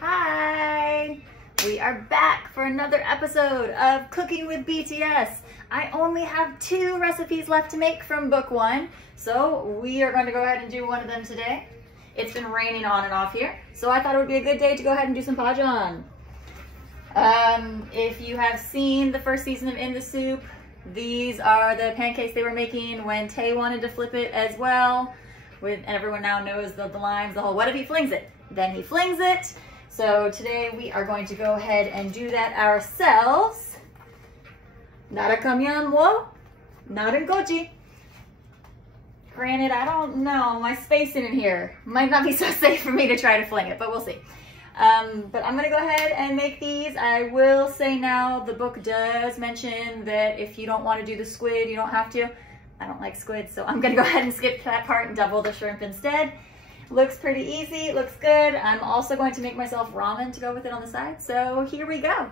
Hi! We are back for another episode of Cooking with BTS. I only have 2 recipes left to make from book 1, so we are going to go ahead and do one of them today. It's been raining on and off here, so I thought it would be a good day to go ahead and do some pajeon. If you have seen the first season of In the Soup, these are the pancakes they were making when Tae wanted to flip it as well. And everyone now knows the lines, the whole what if he flings it? Then he flings it. So today we are going to go ahead and do that ourselves. 날아가면 뭐? 나른 거지. Granted, I don't know, my spacing in here might not be so safe for me to try to fling it, but we'll see. But I'm gonna go ahead and make these. I will say now, the book does mention that if you don't want to do the squid, you don't have to. I don't like squid, so I'm gonna go ahead and skip that part and double the shrimp instead. Looks pretty easy, looks good. I'm also going to make myself ramen to go with it on the side, so here we go.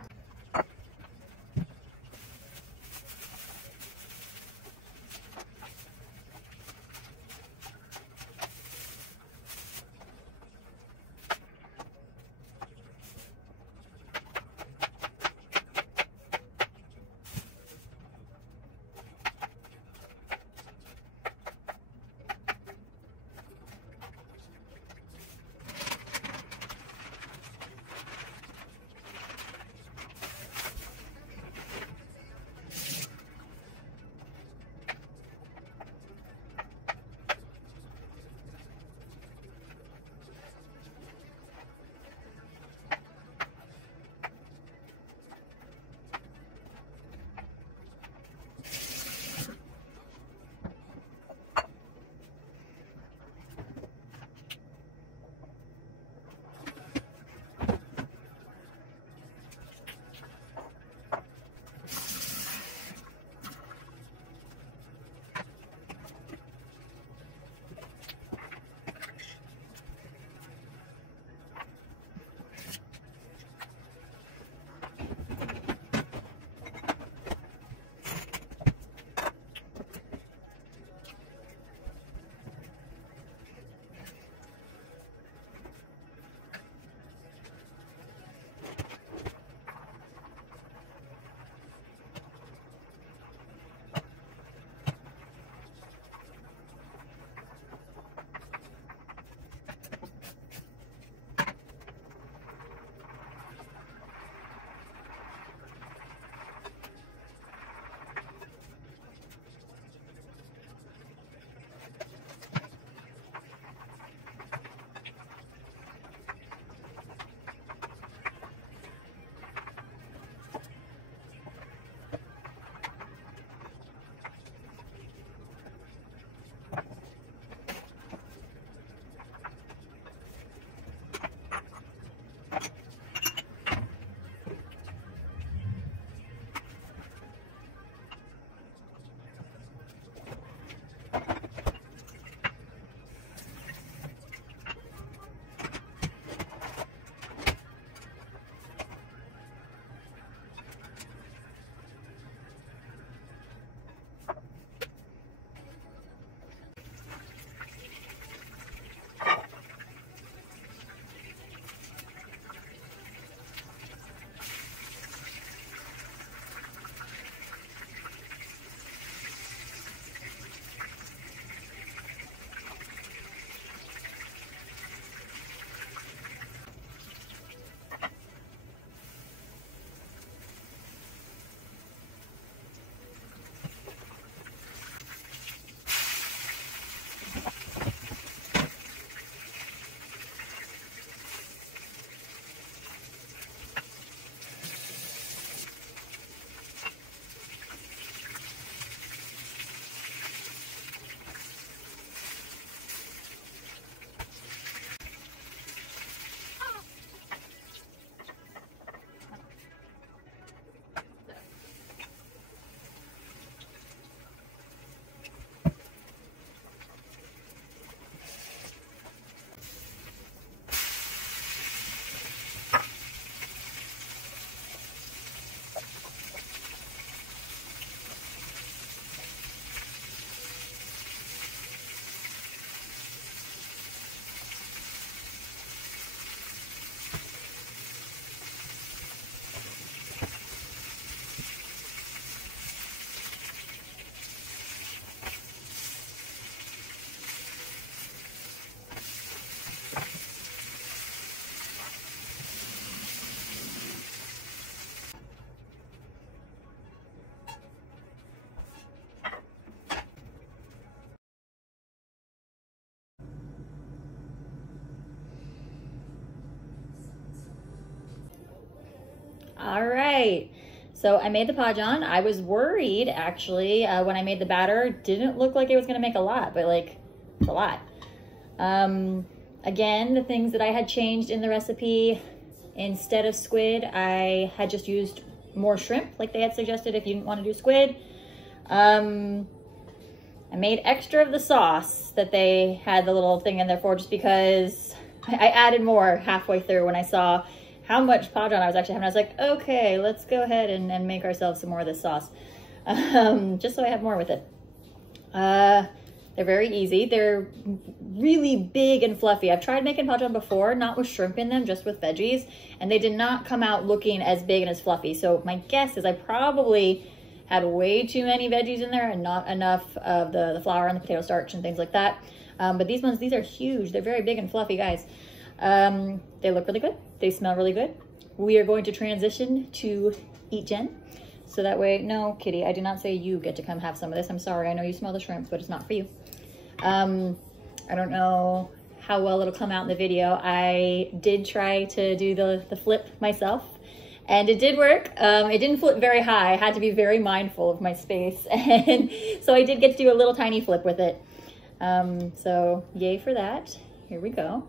All right. So I made the pajeon. I was worried actually when I made the batter. Didn't look like it was gonna make a lot, but like it's a lot. Again, the things that I had changed in the recipe, instead of squid, I had just used more shrimp like they had suggested if you didn't want to do squid. I made extra of the sauce that they had the little thing in there for, just because I added more halfway through when I saw how much pajeon I was actually having. I was like, okay, let's go ahead and make ourselves some more of this sauce, just so I have more with it. They're very easy. They're really big and fluffy. I've tried making pajeon before, not with shrimp in them, just with veggies, and they did not come out looking as big and as fluffy. So my guess is I probably had way too many veggies in there and not enough of the flour and the potato starch and things like that. But these ones, these are huge. They're very big and fluffy, guys. They look really good. They smell really good. We are going to transition to EatJen. So that way, no, Kitty, I did not say you get to come have some of this. I'm sorry. I know you smell the shrimp, but it's not for you. I don't know how well it'll come out in the video. I did try to do the flip myself, and it did work. It didn't flip very high. I had to be very mindful of my space. And so I did get to do a little tiny flip with it. So yay for that. Here we go.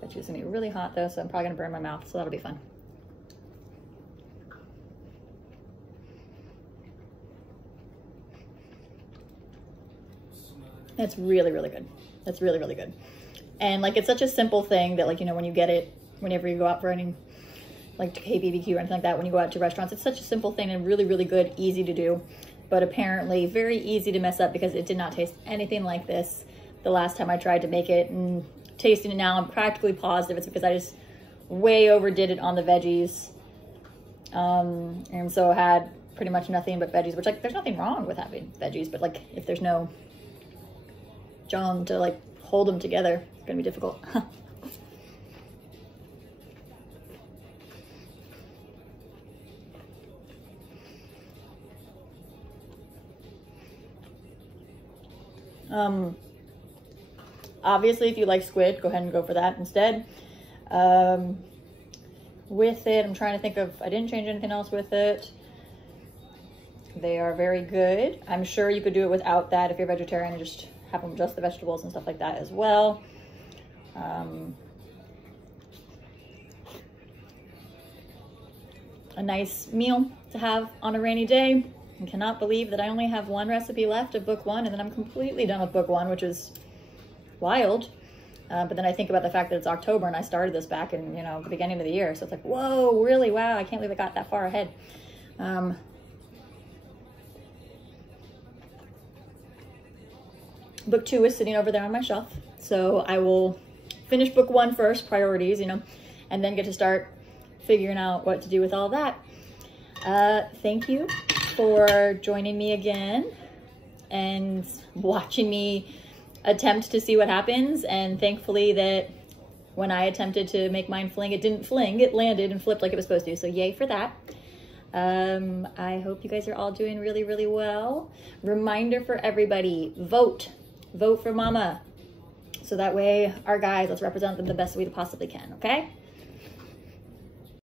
Bet you it's gonna be really hot though, so I'm probably gonna burn my mouth, so that'll be fun. That's really, really good. That's really, really good. And like, it's such a simple thing that, like, you know, when you get it, whenever you go out for any, like KBBQ or anything like that, when you go out to restaurants, it's such a simple thing and really, really good, easy to do, but apparently very easy to mess up, because it did not taste anything like this the last time I tried to make it. And tasting it now, I'm practically positive it's because I just way overdid it on the veggies. And so had pretty much nothing but veggies, which, like, there's nothing wrong with having veggies, but like, if there's no John to like hold them together, it's gonna be difficult. Obviously, if you like squid, go ahead and go for that instead. With it, I'm trying to think of, I didn't change anything else with it. They are very good. I'm sure you could do it without that if you're vegetarian, and just have them just the vegetables and stuff like that as well. A nice meal to have on a rainy day. I cannot believe that I only have one recipe left of book one, and then I'm completely done with book one, which is wild. But then I think about the fact that it's October and I started this back in, you know, the beginning of the year. So it's like, whoa, really? Wow, I can't believe I got that far ahead. Book two is sitting over there on my shelf. So I will finish book one first, priorities, you know, and then get to start figuring out what to do with all that. Thank you for joining me again and watching me attempt to see what happens. And thankfully that when I attempted to make mine fling, it didn't fling, it landed and flipped like it was supposed to. So yay for that. I hope you guys are all doing really, really well. Reminder for everybody, vote for mama. So that way our guys, let's represent them the best we possibly can, okay?